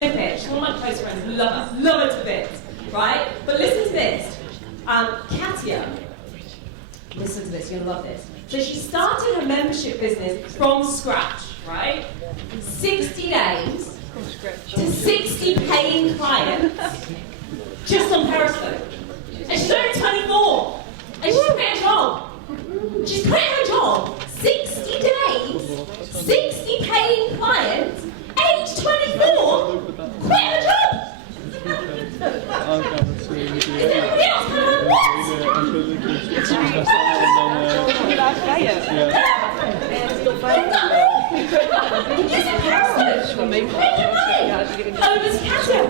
She's one of my close friends, love her to bits, right? But listen to this. Katya, listen to this, you'll love this. So she started her membership business from scratch, right? 60 days to 60 paying clients just on Periscope. And she's only 24. And she's quit her job. She's quit her job. 60 days, 60 paying clients, age 24, quit her job. Is everybody else kind of like, what? Over to Katya.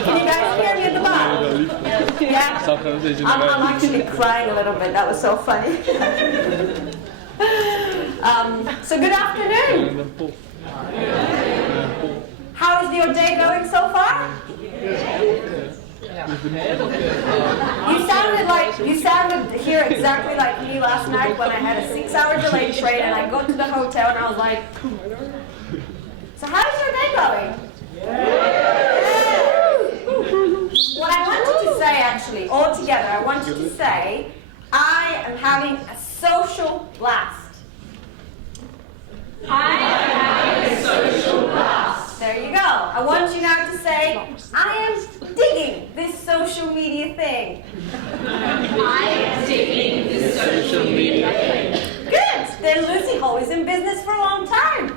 Can you guys hear me at the back? Yeah? I'm actually crying a little bit. That was so funny. So good afternoon. How is your day going so far? You sounded here exactly like me last night when I had a 6-hour delay train and I got to the hotel and I was like, so how's your day going? What I want you to say, actually, all together, I want you to say, I am having a social blast. I am having a social blast. There you go. I want you now to say, I am digging this social media thing. I am digging this social media thing. Good. Then Lucy Ho is in business for a long time.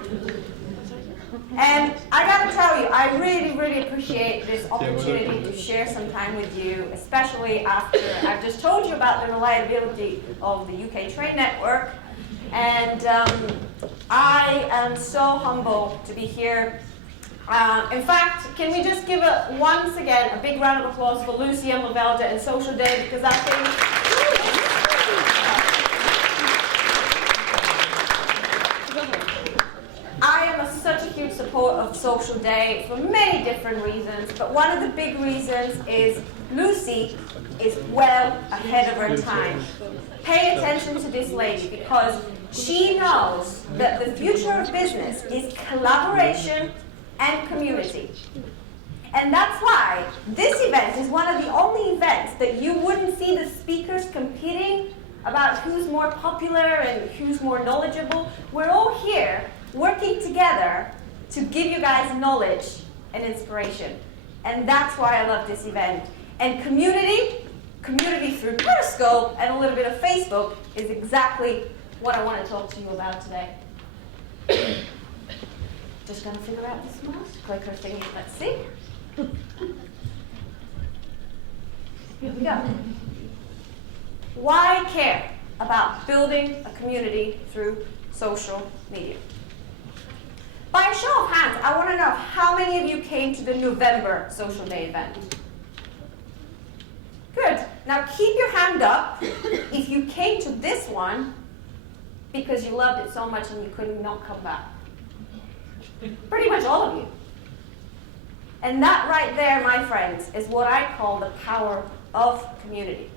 And I gotta tell you, I really, really appreciate this opportunity to share some time with you, especially after I've just told you about the reliability of the UK train network. And I am so humble to be here. In fact, can we just give once again a big round of applause for Lucy and Lavelda and Social Day, because I think I am such a huge supporter of Social Day for many different reasons, but one of the big reasons is Lucy is well ahead of her time. Pay attention to this lady because she knows that the future of business is collaboration and community. And that's why this event is one of the only events that you wouldn't see the speakers competing about who's more popular and who's more knowledgeable. We're all here working together to give you guys knowledge and inspiration. And that's why I love this event. And community through Periscope and a little bit of Facebook is exactly what I want to talk to you about today. Just gonna figure out this mouse clicker thingy. Let's see. Here we go. Why care about building a community through social media? By a show of hands, I want to know how many of you came to the November Social Day event? Good. Now keep your hand up if you came to this one because you loved it so much and you could not come back. Pretty much all of you. And that right there, my friends, is what I call the power of community.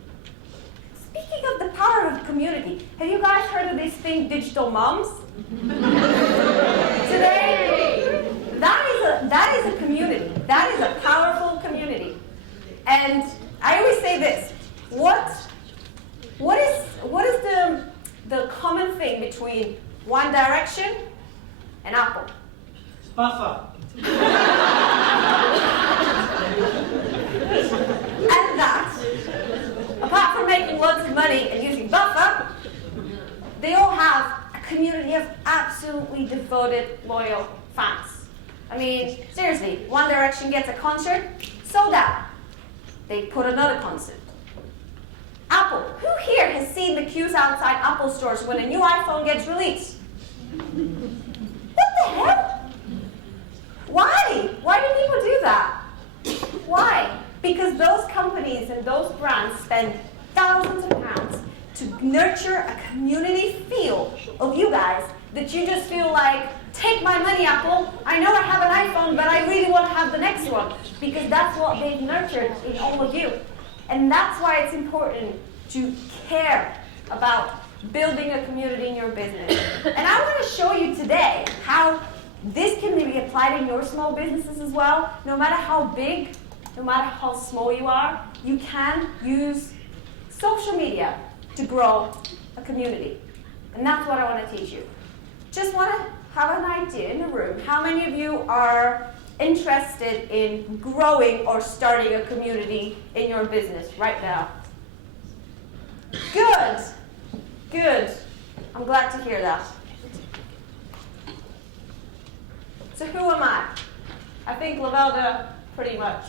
Speaking of the power of community, have you guys heard of this thing, digital moms? Today, that is a community. That is a powerful community. And I always say this: what is the common thing between One Direction and Apple? Buffer. And that, apart from making lots of money and using Buffer, they all have a community of absolutely devoted, loyal fans. I mean, seriously, One Direction gets a concert, sold out. They put another concert. Apple, who here has seen the queues outside Apple stores when a new iPhone gets released? What the hell? Why? Why do people do that? Why? Because those companies and those brands spend thousands of pounds to nurture a community feel of you guys that you just feel like, take my money, Apple. I know I have an iPhone, but I really want to have the next one. Because that's what they've nurtured in all of you. And that's why it's important to care about building a community in your business. And I want to show you today how this can be applied in your small businesses as well. No matter how big, no matter how small you are, you can use social media to grow a community. And that's what I want to teach you. Just want to have an idea in the room. How many of you are interested in growing or starting a community in your business right now? Good. Good. I'm glad to hear that. So who am I? I think Lavelda pretty much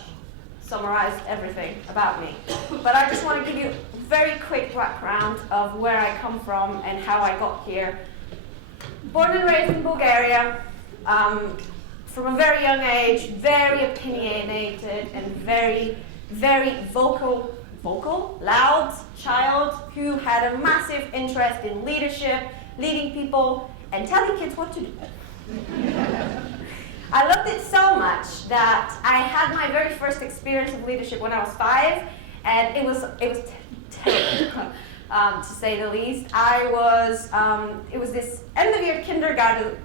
summarized everything about me. But I just want to give you a very quick background of where I come from and how I got here. Born and raised in Bulgaria, from a very young age, very opinionated and very, very vocal, loud child who had a massive interest in leadership, leading people, and telling kids what to do. I loved it so much that I had my very first experience of leadership when I was 5, and it was terrible, to say the least. It was this end-of-year kindergarten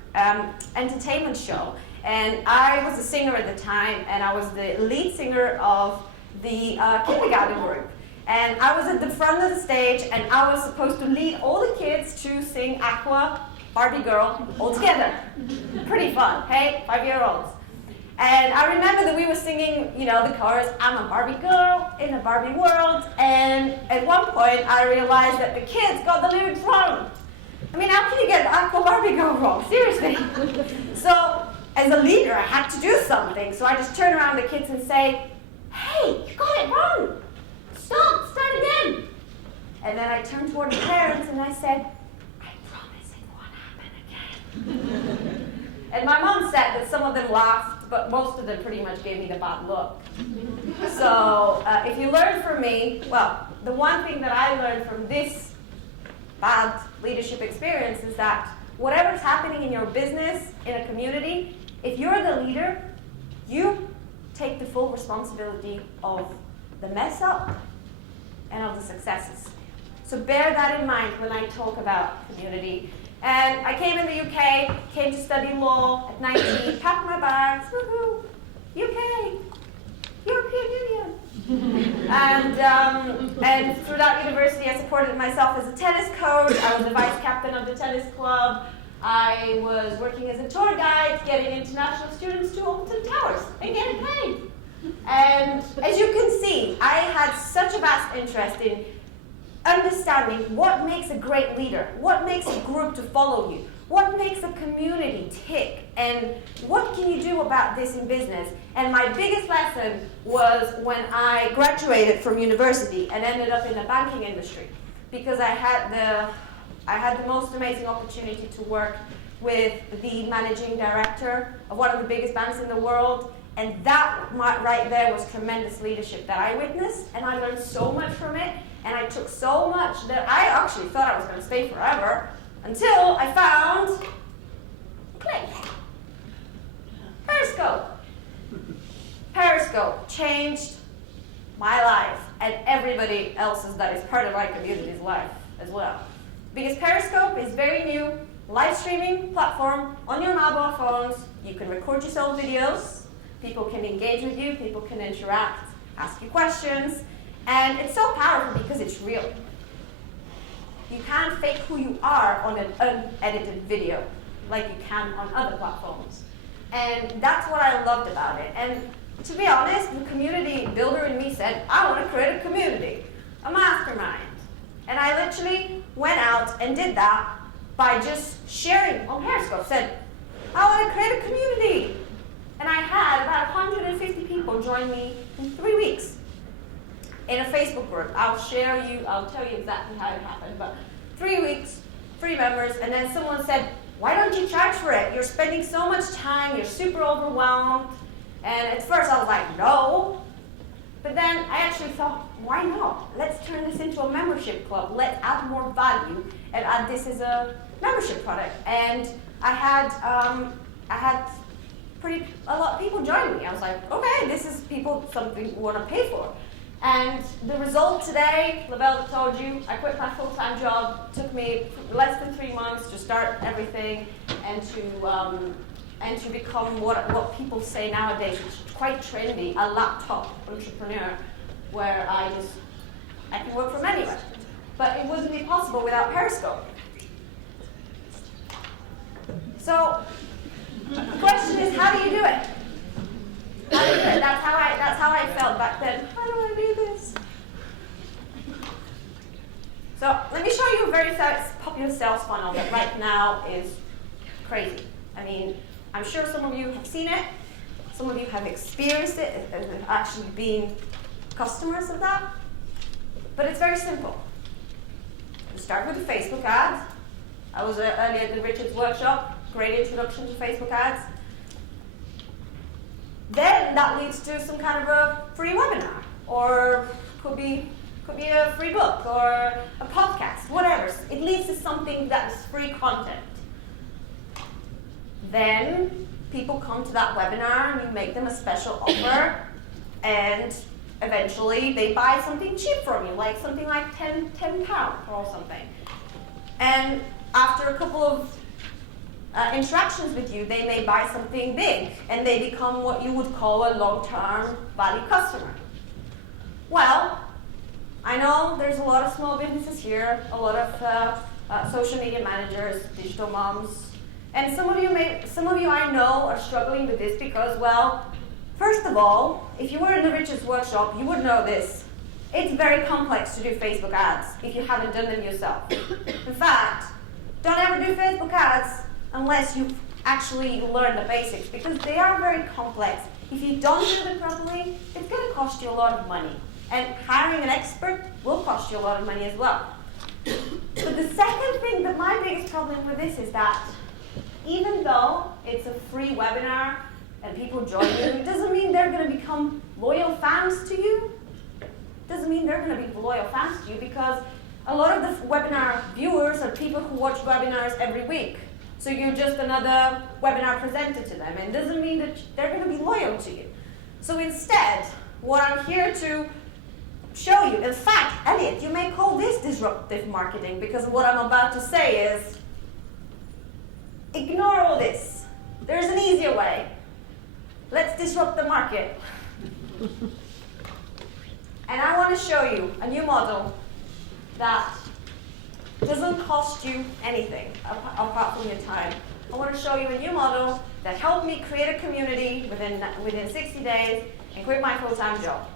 entertainment show, and I was a singer at the time, and I was the lead singer of the kindergarten group. And I was at the front of the stage, and I was supposed to lead all the kids to sing Aqua, Barbie Girl, all together. Pretty fun, hey, 5-year-olds. And I remember that we were singing, the chorus, I'm a Barbie girl in a Barbie world. And at one point, I realized that the kids got the lyrics wrong. I mean, how can you get Aqua Barbie Girl wrong? Seriously. So, as a leader, I had to do something. So I just turn around the kids and say, hey, you got it wrong. Stop, start again. And then I turned toward the parents and I said, and my mom said that some of them laughed, but most of them pretty much gave me the bad look. So if you learn from me, well, the one thing that I learned from this bad leadership experience is that whatever's happening in your business, in a community, if you're the leader, you take the full responsibility of the mess up and of the successes. So bear that in mind when I talk about community. And I came in the UK, came to study law at 19, packed my bags, woohoo, UK, European Union. And through that university, I supported myself as a tennis coach. I was the vice captain of the tennis club. I was working as a tour guide, getting international students to Alton Towers and getting paid. And as you can see, I had such a vast interest in understanding what makes a great leader, what makes a group to follow you, what makes a community tick, and what can you do about this in business. And my biggest lesson was when I graduated from university and ended up in the banking industry, because I had the most amazing opportunity to work with the managing director of one of the biggest banks in the world. And that right there was tremendous leadership that I witnessed, and I learned so much from it. And I took so much that I actually thought I was going to stay forever until I found a place. Periscope. Periscope changed my life and everybody else's that is part of my community's life as well. Because Periscope is very new, live streaming platform on your mobile phones. You can record yourself videos. People can engage with you. People can interact, ask you questions. And it's so powerful because it's real. You can't fake who you are on an unedited video like you can on other platforms. And that's what I loved about it. And to be honest, the community builder in me said, I want to create a community, a mastermind. And I literally went out and did that by just sharing on Periscope. Said, I want to create a community. And I had about 150 people join me in 3 weeks. In a Facebook group. I'll tell you exactly how it happened, but 3 weeks, 3 members, and then someone said, why don't you charge for it? You're spending so much time, you're super overwhelmed. And at first I was like, no. But then I actually thought, why not? Let's turn this into a membership club. Let's add more value and add this as a membership product. And I had a lot of people join me. I was like, okay, this is something we want to pay for. And the result today, Lavelle told you, I quit my full-time job. It took me less than 3 months to start everything and to become what people say nowadays, which is quite trendy, a laptop entrepreneur, where I can work from anywhere. But it wouldn't be possible without Periscope. So the question is, how do you do it? How do you do it? That's how I felt back then. How do I do this? So let me show you a very popular sales funnel that right now is crazy. I mean, I'm sure some of you have seen it. Some of you have experienced it and have actually been customers of that. But it's very simple. You start with the Facebook ads. I was earlier at the Richard's workshop. Great introduction to Facebook ads. Then that leads to some kind of a free webinar, or could be a free book or a podcast, whatever. It leads to something that is free content. Then people come to that webinar and you make them a special offer, and eventually they buy something cheap from you, like something like £10 or something. And after a couple of interactions with you, they may buy something big, and they become what you would call a long-term value customer. Well, I know there's a lot of small businesses here, a lot of social media managers, digital moms, and some of you I know are struggling with this because, well, first of all, if you were in the Richard's workshop, you would know this. It's very complex to do Facebook ads if you haven't done them yourself. In fact, don't ever do Facebook ads unless you've actually learned the basics, because they are very complex. If you don't do them properly, it's going to cost you a lot of money. And hiring an expert will cost you a lot of money as well. But the second thing, that my biggest problem with this is that even though it's a free webinar and people join you, it doesn't mean they're going to become loyal fans to you. It doesn't mean they're going to be loyal fans to you, because a lot of the webinar viewers are people who watch webinars every week. So you're just another webinar presenter to them, and it doesn't mean that they're going to be loyal to you. So instead, what I'm here to show you, in fact, Elliot, you may call this disruptive marketing, because what I'm about to say is, ignore all this. There's an easier way. Let's disrupt the market. And I want to show you a new model that doesn't cost you anything apart from your time. I want to show you a new model that helped me create a community within 60 days and quit my full-time job.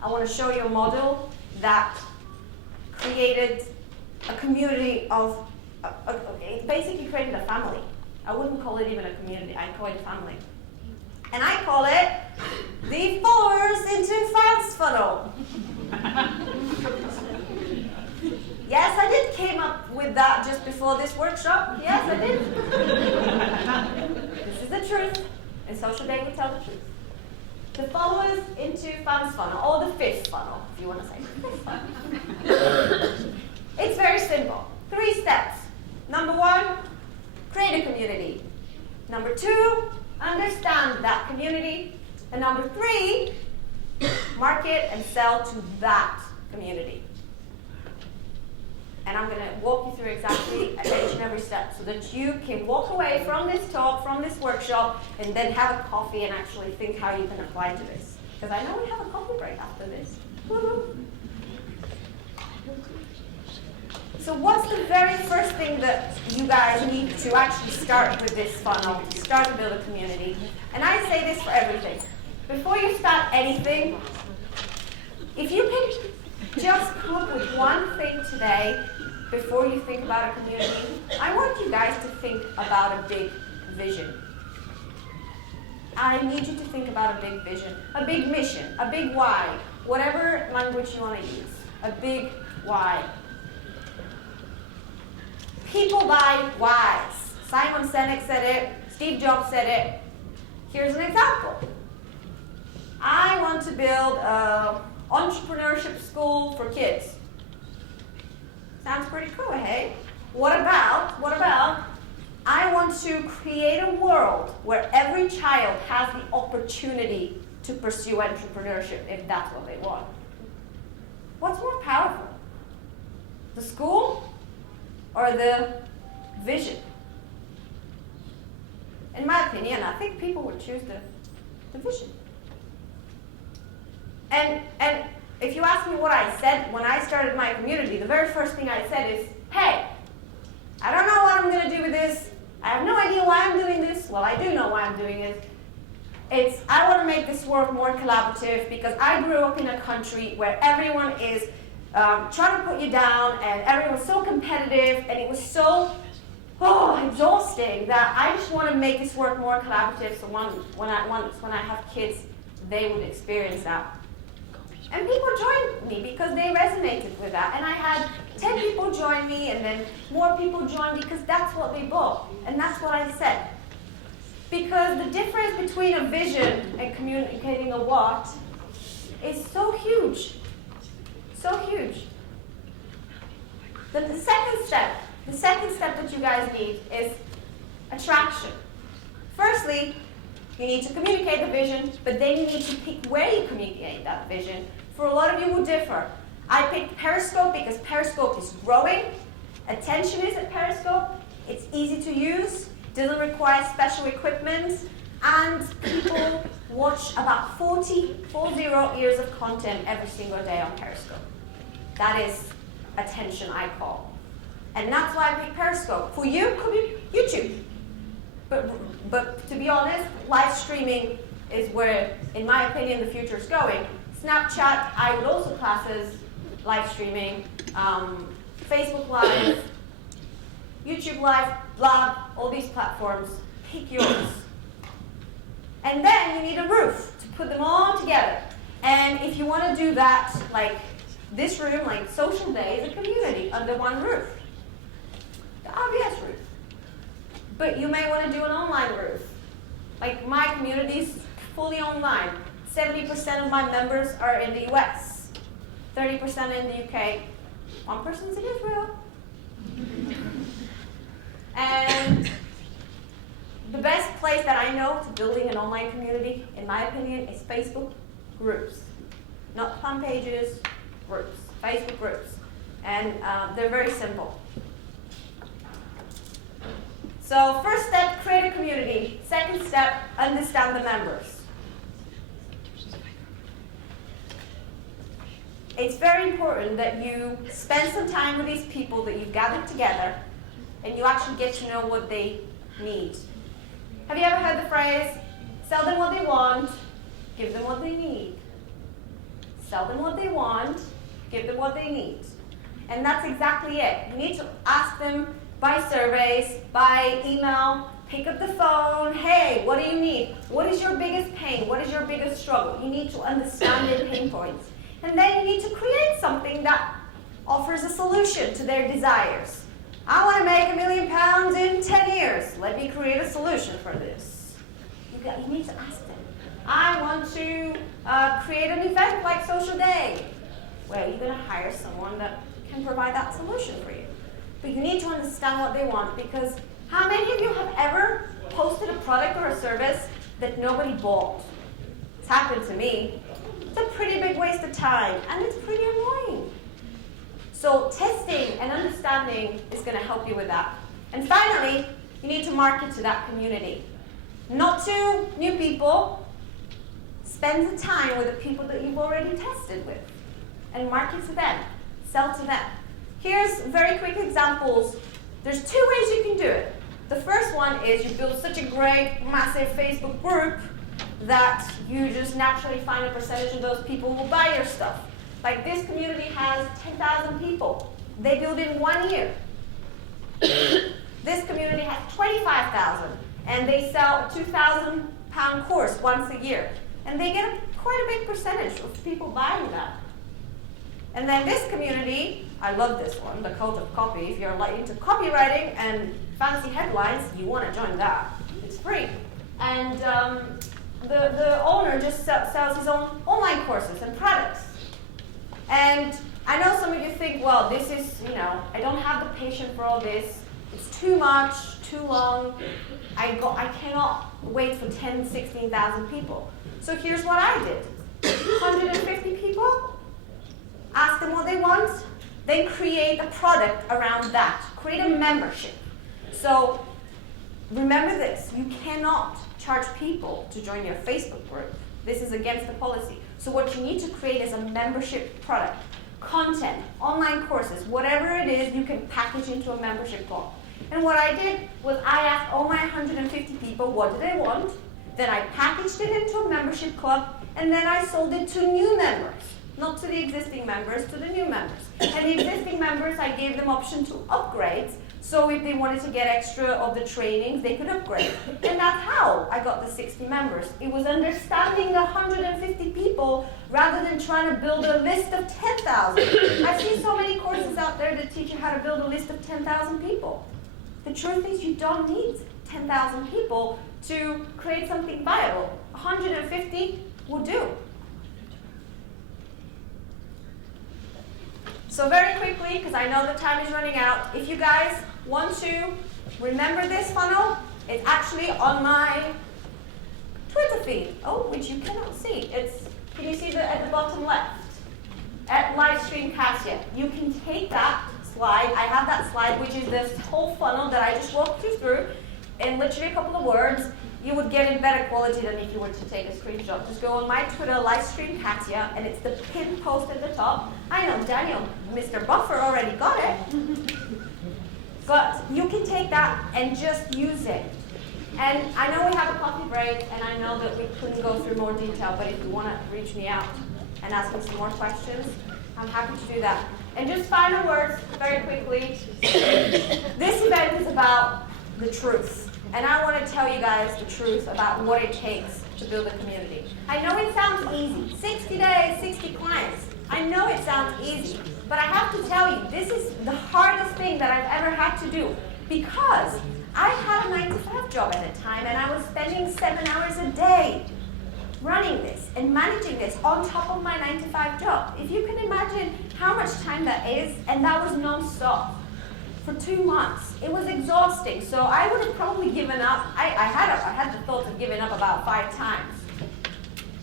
I want to show you a model that created a community of, it basically created a family. I wouldn't call it even a community, I'd call it a family. And I call it the followers into fans funnel. Yes, I did came up with that just before this workshop. Yes, I did. This is the truth. In Social Day, we tell the truth. The followers into fans funnel, or the fifth funnel, if you want to say fifth funnel. It's very simple. 3 steps. Number 1, create a community. Number 2, understand that community. And number 3, market and sell to that community. And I'm going to walk you through exactly each and every step so that you can walk away from this talk, from this workshop, and then have a coffee and actually think how you can apply to this. Because I know we have a coffee break after this. Woo-hoo. So what's the very first thing that you guys need to actually start with this funnel, to start to build a community? And I say this for everything. Before you start anything, if you can just come up with one thing today before you think about a community, I want you guys to think about a big vision. I need you to think about a big vision, a big mission, a big why, whatever language you want to use, a big why. People buy whys. Simon Sinek said it, Steve Jobs said it. Here's an example. I want to build an entrepreneurship school for kids. Sounds pretty cool, hey? What about, I want to create a world where every child has the opportunity to pursue entrepreneurship if that's what they want. What's more powerful? The school or the vision? In my opinion, I think people would choose the vision. And if you ask me what I said when I started my community, the very first thing I said is, hey, I don't know what I'm going to do with this. I have no idea why I'm doing this. Well, I do know why I'm doing it. I want to make this work more collaborative because I grew up in a country where everyone is trying to put you down and everyone's so competitive and it was so exhausting that I just want to make this work more collaborative so when I have kids, they would experience that. And people joined me because they resonated with that. And I had 10 people join me and then more people joined because that's what they bought. And that's what I said. Because the difference between a vision and communicating a what is so huge. So huge. The second step that you guys need is attraction. Firstly, you need to communicate the vision, but then you need to pick where you communicate that vision. For a lot of you who differ. I picked Periscope because Periscope is growing. Attention is at Periscope. It's easy to use, doesn't require special equipment, and people watch about 40 years of content every single day on Periscope. That is attention, I call. And that's why I picked Periscope. For you, it could be YouTube. But to be honest, live streaming is where, in my opinion, the future is going. Snapchat, I would also class as live streaming. Facebook Live, YouTube Live, Blab, all these platforms. Pick yours. And then you need a roof to put them all together. And if you want to do that, like this room, like Social Day, is a community under one roof. The obvious roof. But you may want to do an online roof. Like my community is fully online. 70% of my members are in the US, 30% in the UK, 1% in Israel. And the best place that I know to building an online community, in my opinion, is Facebook groups. Not fan pages, groups, Facebook groups. And they're very simple. So first step, create a community. Second step, understand the members. It's very important that you spend some time with these people that you've gathered together and you actually get to know what they need. Have you ever heard the phrase, sell them what they want, give them what they need? Sell them what they want, give them what they need. And that's exactly it. You need to ask them by surveys, by email, pick up the phone, hey, what do you need? What is your biggest pain? What is your biggest struggle? You need to understand their pain points. And then you need to create something that offers a solution to their desires. I want to make £1 million in 10 years. Let me create a solution for this. You need to ask them. I want to create an event like Social Day. Well, you're going to hire someone that can provide that solution for you. But you need to understand what they want, because how many of you have ever posted a product or a service that nobody bought? It's happened to me. It's a pretty big waste of time, and it's pretty annoying. So testing and understanding is going to help you with that. And finally, you need to market to that community. Not to new people. Spend the time with the people that you've already tested with, and market to them. Sell to them. Here's very quick examples. There's 2 ways you can do it. The first one is you build such a great, massive Facebook group that you just naturally find a percentage of those people who buy your stuff. Like this community has 10,000 people. They build in 1 year. This community has 25,000, and they sell a £2,000 course once a year. And they get quite a big percentage of people buying that. And then this community, I love this one, the Cult of Copy. If you're into copywriting and fancy headlines, you want to join that. It's free. And the owner just sells his own online courses and products. And I know some of you think, well, this is, I don't have the patience for all this. It's too much, too long. I cannot wait for 10, 16,000 people. So here's what I did. 150 people, ask them what they want, then create a product around that. Create a membership. So remember this, you cannot charge people to join your Facebook group. This is against the policy. So what you need to create is a membership product. Content, online courses, whatever it is, you can package into a membership club. And what I did was I asked all my 150 people what do they want, then I packaged it into a membership club, and then I sold it to new members. Not to the existing members, to the new members. And the existing members, I gave them option to upgrade, so if they wanted to get extra of the trainings, they could upgrade. And that's how I got the 60 members. It was understanding the 150 people rather than trying to build a list of 10,000. I've seen so many courses out there that teach you how to build a list of 10,000 people. The truth is you don't need 10,000 people to create something viable. 150 will do. So very quickly, because I know the time is running out, if you guys want to remember this funnel, it's actually on my Twitter feed. Oh, which you cannot see. Can you see at the bottom left? At Livestream Katya. You can take that slide. I have that slide, which is this whole funnel that I just walked you through in literally a couple of words. You would get in better quality than if you were to take a screenshot. Just go on my Twitter, Livestream Katya, and it's the pinned post at the top. I know Daniel, Mr. Buffer already got it. But you can take that and just use it. And I know we have a coffee break, and I know that we couldn't go through more detail, but if you want to reach me out and ask me some more questions, I'm happy to do that. And just final words, very quickly. This event is about the truth. And I want to tell you guys the truth about what it takes to build a community. I know it sounds easy. 60 days, 60 clients. I know it sounds easy. But I have to tell you, this is the hardest thing that I've ever had to do. Because I had a 9-to-5 job at the time, and I was spending 7 hours a day running this and managing this on top of my 9-to-5 job. If you can imagine how much time that is, and that was non-stop. For 2 months. It was exhausting. So I would have probably given up. I had the thought of giving up about 5 times.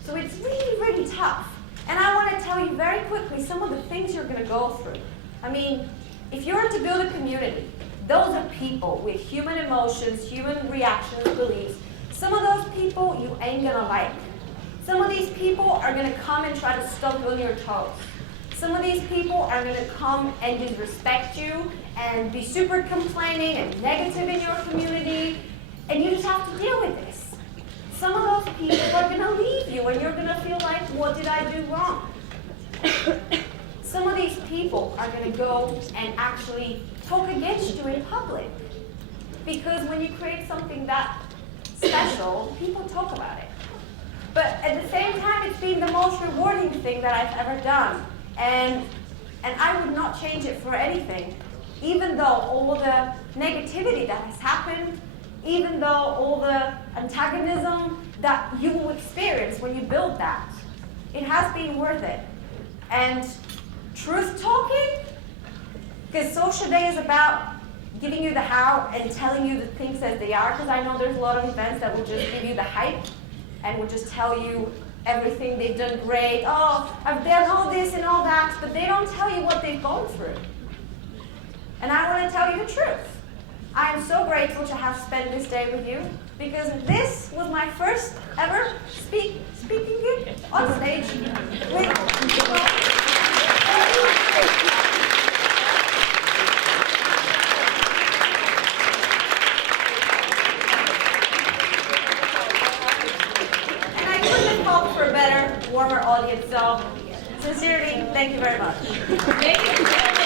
So it's really, really tough. And I want to tell you very quickly some of the things you're going to go through. I mean, if you're to build a community, those are people with human emotions, human reactions, beliefs. Some of those people you ain't going to like. Some of these people are going to come and try to stomp on your toes. Some of these people are going to come and disrespect you and be super complaining and negative in your community, and you just have to deal with this. Some of those people are going to leave you, and you're going to feel like, what did I do wrong? Some of these people are going to go and actually talk against you in public, because when you create something that special, people talk about it. But at the same time, it's been the most rewarding thing that I've ever done. And I would not change it for anything, even though all the negativity that has happened, even though all the antagonism that you will experience when you build that, it has been worth it. And truth talking, because Social Day is about giving you the how and telling you the things as they are, because I know there's a lot of events that will just give you the hype and will just tell you everything they've done great. Oh, I've done all this and all that, but they don't tell you what they've gone through. And I want to tell you the truth. I am so grateful to have spent this day with you, because this was my first ever speaking gig on stage. Warmer audience, so sincerely, thank you very much. Thank you.